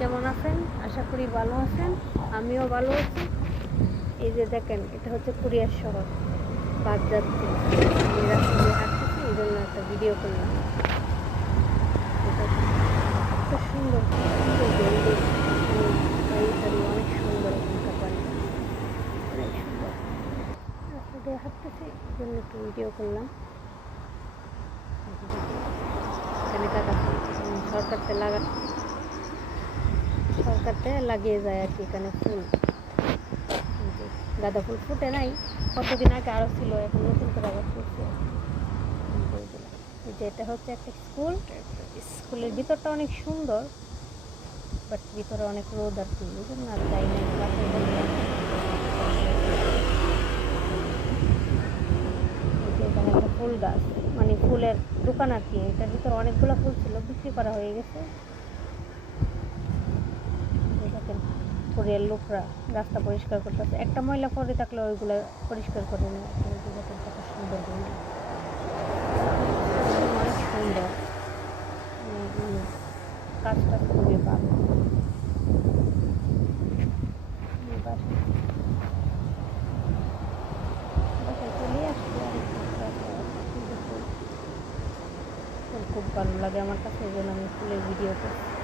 কেমন আছেন? আশা করি ভালো আছেন। আমিও ভালো আছি। এই যে দেখেন, এটা হচ্ছে কুরিয়ার শহর, বাস যাচ্ছে। আমি রাস্তা দিয়ে হাঁটতেছি, এই জন্য একটা ভিডিও করলাম। এত সুন্দর বিল্ডিং, বাড়ি টাড়ি অনেক সুন্দর, এখানকার বাড়ি অনেক সুন্দর। রাস্তা দিয়ে হাঁটতেছি, এই জন্য একটু ভিডিও করলাম। এখানে গাঁদা ফুল সরকারতে লাগিয়ে যায় আর কি। এখানে ফুল, গাঁদা ফুল ফুটে নাই, কতদিন আগে আরও ছিল, এখন নতুন করে আবার ফুটছে। যে এটা হচ্ছে একটা স্কুল, স্কুলের ভিতরটা অনেক সুন্দর, বাট ভিতরে অনেক রোদ আর কি, এই জন্য আর যাই নাই। এখানে একটা ফুল গাছ, মানে ফুলের দোকান আর কি। এটার ভিতরে অনেকগুলো ফুল ছিল, বিক্রি করা হয়ে গেছে। দেখেন, কোরিয়ার লোকরা রাস্তা পরিষ্কার করতেছে। একটা ময়লা পড়ে থাকলে ওইগুলো পরিষ্কার করে নেয়। দেখেন কত সুন্দর বিল্ডিং, অনেক সুন্দর। কাজটা খুবই ভালো। বাসায় চলে আসছি আর খুব ভালো লাগে আমার কাছে, এই জন্য আমি ফুলের ভিডিও করছি।